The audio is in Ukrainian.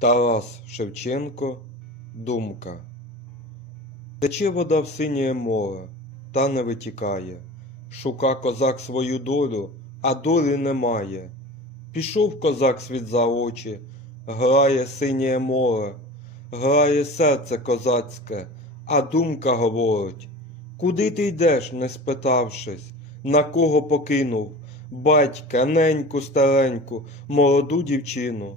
Тарас Шевченко, Думка. Тече вода в синє море, та не витікає. Шука козак свою долю, а долі немає. Пішов козак світ за очі, грає синє море, грає серце козацьке, а думка говорить. Куди ти йдеш, не спитавшись, на кого покинув? Батька, неньку стареньку, молоду дівчину.